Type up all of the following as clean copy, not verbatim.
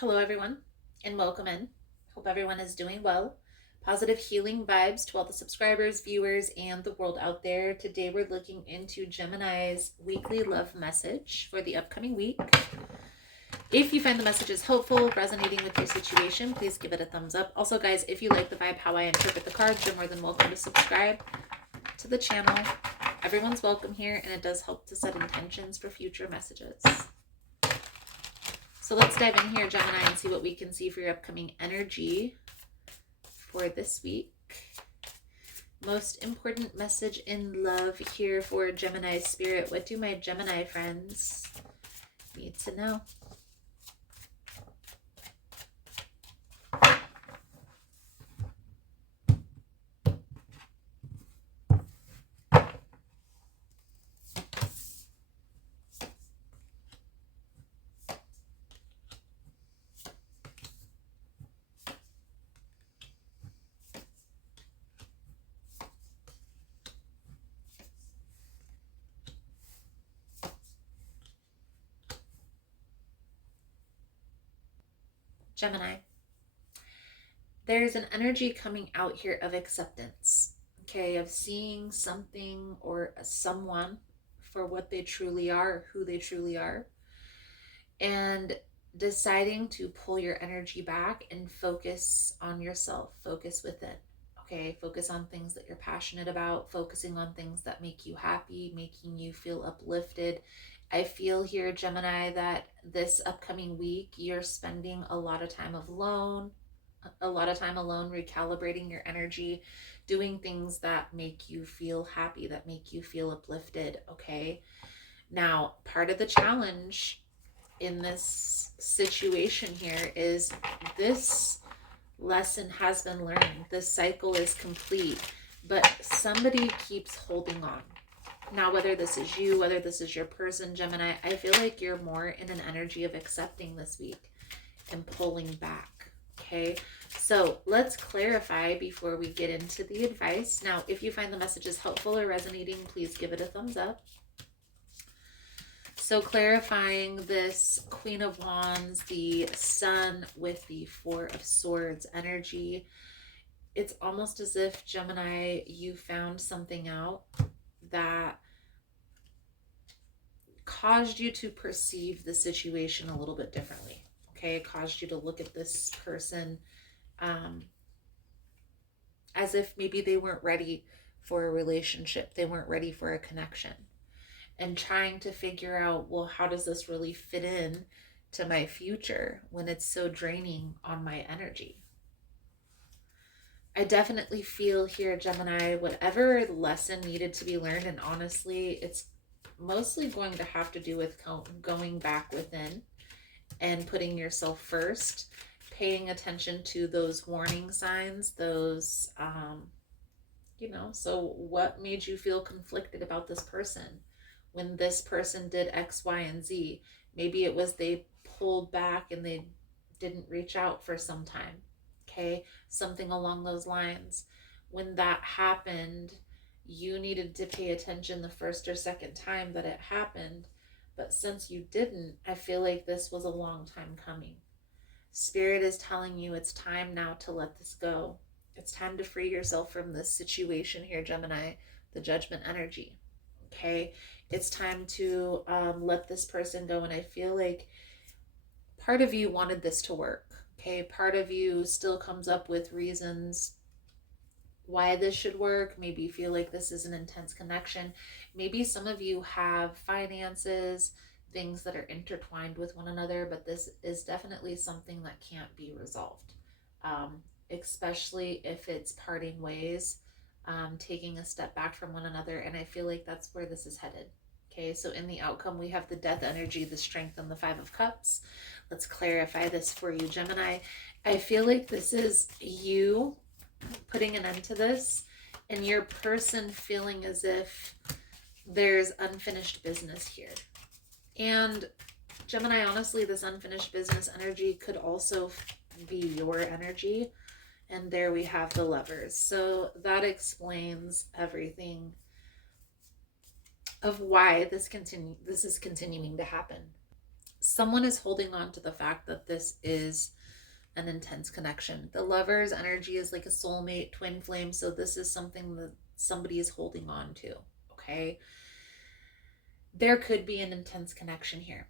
Hello, everyone, and welcome in. Hope everyone is doing well. Positive healing vibes to all the subscribers, viewers, and the world out there. Today, we're looking into Gemini's weekly love message for the upcoming week. If you find the messages helpful, resonating with your situation, please give it a thumbs up. Also, guys, if you like the vibe, how I interpret the cards, you're more than welcome to subscribe to the channel. Everyone's welcome here, and it does help to set intentions for future messages. So let's dive in here, Gemini, and see what we can see for your upcoming energy for this week. Most important message in love here for Gemini spirit. What do my Gemini friends need to know? Gemini, there's an energy coming out here of acceptance, okay, of seeing something or someone for what they truly are, who they truly are, and deciding to pull your energy back and focus on yourself, focus within. Okay, focus on things that you're passionate about, focusing on things that make you happy, making you feel uplifted. I feel here, Gemini, that this upcoming week you're spending a lot of time alone, recalibrating your energy, doing things that make you feel happy, that make you feel uplifted. Okay, now part of the challenge in this situation here is this lesson has been learned. This cycle is complete, but somebody keeps holding on. Now, whether this is you, whether this is your person, Gemini, I feel like you're more in an energy of accepting this week and pulling back. Okay, so let's clarify before we get into the advice. Now, if you find the messages helpful or resonating, please give it a thumbs up. So clarifying this Queen of Wands, the Sun with the Four of Swords energy, it's almost as if, Gemini, you found something out that caused you to perceive the situation a little bit differently. Okay, it caused you to look at this person as if maybe they weren't ready for a relationship, they weren't ready for a connection, and trying to figure out, well, how does this really fit in to my future when it's so draining on my energy? I definitely feel here, Gemini, whatever lesson needed to be learned, and honestly, it's mostly going to have to do with going back within and putting yourself first, paying attention to those warning signs, those, so what made you feel conflicted about this person? When this person did X, Y, and Z, maybe it was they pulled back and they didn't reach out for some time. Okay, something along those lines. When that happened, you needed to pay attention the first or second time that it happened. But since you didn't, I feel like this was a long time coming. Spirit is telling you it's time now to let this go. It's time to free yourself from this situation here, Gemini, the judgment energy. Okay, it's time to let this person go. And I feel like part of you wanted this to work. Okay, part of you still comes up with reasons why this should work. Maybe you feel like this is an intense connection. Maybe some of you have finances, things that are intertwined with one another, but this is definitely something that can't be resolved, especially if it's parting ways, taking a step back from one another. And I feel like that's where this is headed. Okay, so in the outcome, we have the death energy, the strength, and the Five of Cups. Let's clarify this for you, Gemini. I feel like this is you putting an end to this and your person feeling as if there's unfinished business here. And Gemini, honestly, this unfinished business energy could also be your energy. And there we have the Lovers. So that explains everything of why this is continuing to happen. Someone is holding on to the fact that this is an intense connection. The lover's energy is like a soulmate, twin flame. So this is something that somebody is holding on to. Okay. There could be an intense connection here.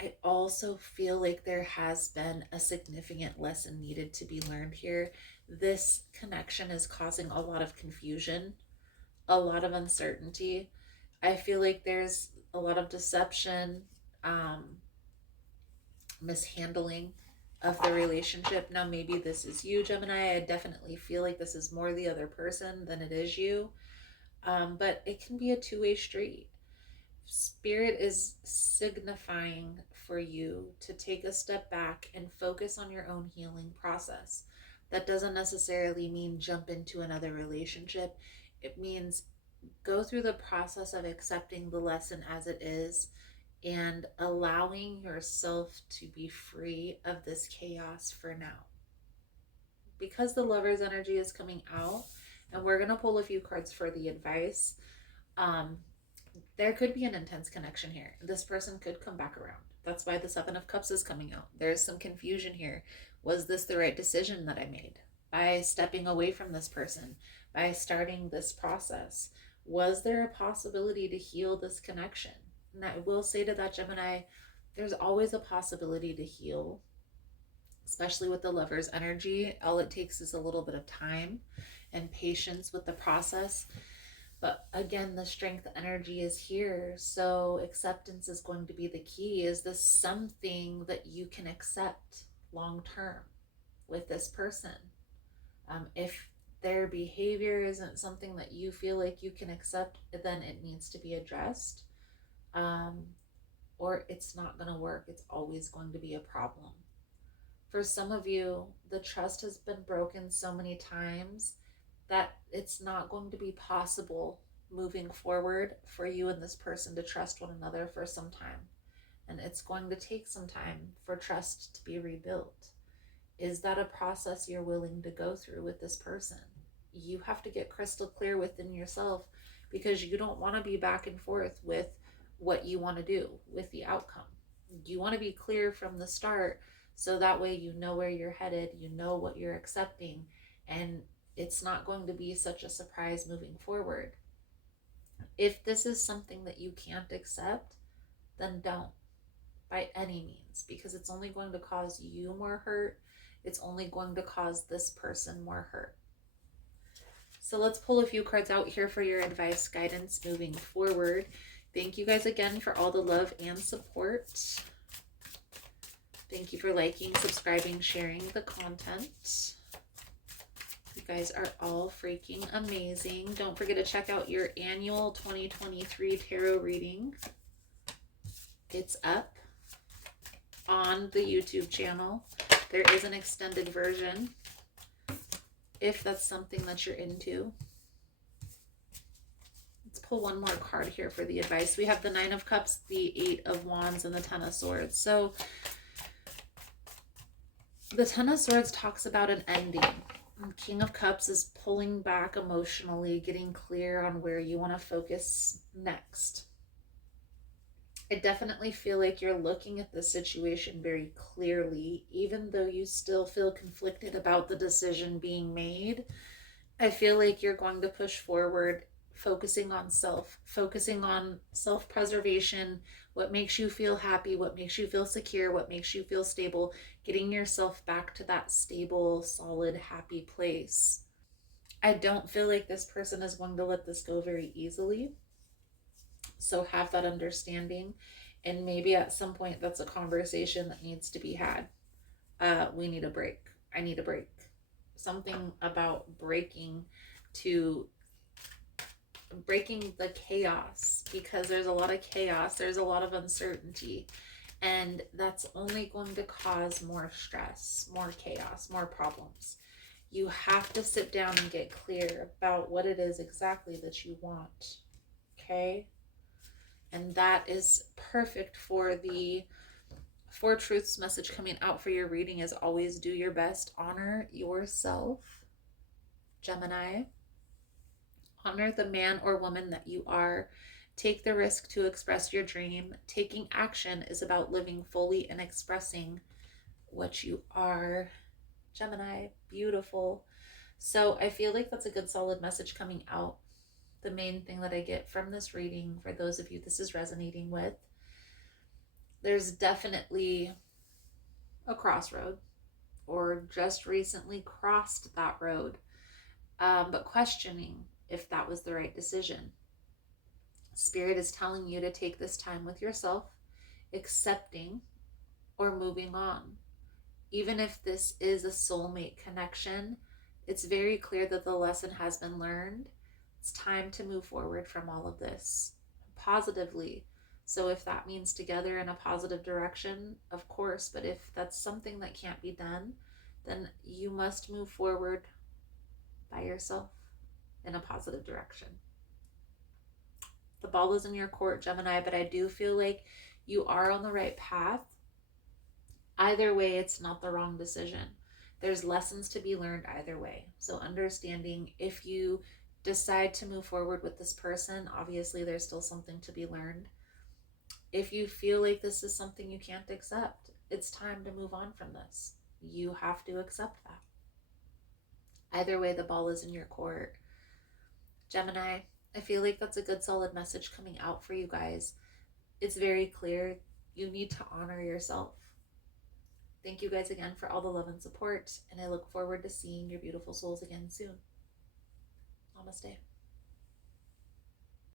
I also feel like there has been a significant lesson needed to be learned here. This connection is causing a lot of confusion, a lot of uncertainty. I feel like there's a lot of deception, um, mishandling of the relationship. Now, maybe this is you, Gemini. I definitely feel like this is more the other person than it is you. But it can be a two-way street. Spirit is signifying for you to take a step back and focus on your own healing process. That doesn't necessarily mean jump into another relationship. It means go through the process of accepting the lesson as it is and allowing yourself to be free of this chaos for now. Because the lover's energy is coming out, and we're going to pull a few cards for the advice. There could be an intense connection here. This person could come back around. That's why the Seven of Cups is coming out. There's some confusion here. Was this the right decision that I made by stepping away from this person, by starting this process? Was there a possibility to heal this connection? And I will say to that, Gemini, there's always a possibility to heal, especially with the lover's energy. All it takes is a little bit of time and patience with the process. But again, the strength energy is here. So acceptance is going to be the key. Is this something that you can accept long term with this person? If their behavior isn't something that you feel like you can accept, then it needs to be addressed. Or it's not going to work. It's always going to be a problem. For some of you, the trust has been broken so many times that it's not going to be possible moving forward for you and this person to trust one another for some time. And it's going to take some time for trust to be rebuilt. Is that a process you're willing to go through with this person? You have to get crystal clear within yourself, because you don't want to be back and forth with what you want to do with the outcome. You want to be clear from the start, so that way you know where you're headed, you know what you're accepting, and it's not going to be such a surprise moving forward. If this is something that you can't accept, then don't, by any means, because it's only going to cause you more hurt. It's only going to cause this person more hurt. So let's pull a few cards out here for your advice, guidance moving forward. Thank you guys again for all the love and support. Thank you for liking, subscribing, sharing the content. You guys are all freaking amazing. Don't forget to check out your annual 2023 tarot reading. It's up on the YouTube channel. There is an extended version if that's something that you're into. Let's pull one more card here for the advice. We have the Nine of Cups, the Eight of Wands, and the Ten of Swords. So the Ten of Swords talks about an ending. King of Cups is pulling back emotionally, getting clear on where you want to focus next. I definitely feel like you're looking at the situation very clearly, even though you still feel conflicted about the decision being made. I feel like you're going to push forward, focusing on self-preservation, what makes you feel happy, what makes you feel secure, what makes you feel stable, getting yourself back to that stable, solid, happy place. I don't feel like this person is going to let this go very easily. So have that understanding, and maybe at some point that's a conversation that needs to be had. We need a break. I need a break. Something about breaking the chaos, because there's a lot of chaos, there's a lot of uncertainty, and that's only going to cause more stress, more chaos, more problems. You have to sit down and get clear about what it is exactly that you want. Okay? And that is perfect for the Four Truths message coming out for your reading. Is always do your best. Honor yourself, Gemini. Honor the man or woman that you are, Take the risk to express your dream. Taking action is about living fully and expressing what you are. Gemini, beautiful. So I feel like that's a good solid message coming out. The main thing that I get from this reading, for those of you this is resonating with, there's definitely a crossroad, or just recently crossed that road, but questioning if that was the right decision. Spirit is telling you to take this time with yourself, accepting or moving on. Even if this is a soulmate connection, it's very clear that the lesson has been learned. It's time to move forward from all of this positively. So if that means together in a positive direction, of course, but if that's something that can't be done, then you must move forward by yourself in a positive direction. The ball is in your court, Gemini, but I do feel like you are on the right path. Either way, it's not the wrong decision. There's lessons to be learned either way. So understanding, if you decide to move forward with this person, obviously there's still something to be learned. If you feel like this is something you can't accept, it's time to move on from this. You have to accept that. Either way, the ball is in your court. Gemini, I feel like that's a good solid message coming out for you guys. It's very clear you need to honor yourself. Thank you guys again for all the love and support, and I look forward to seeing your beautiful souls again soon. Namaste.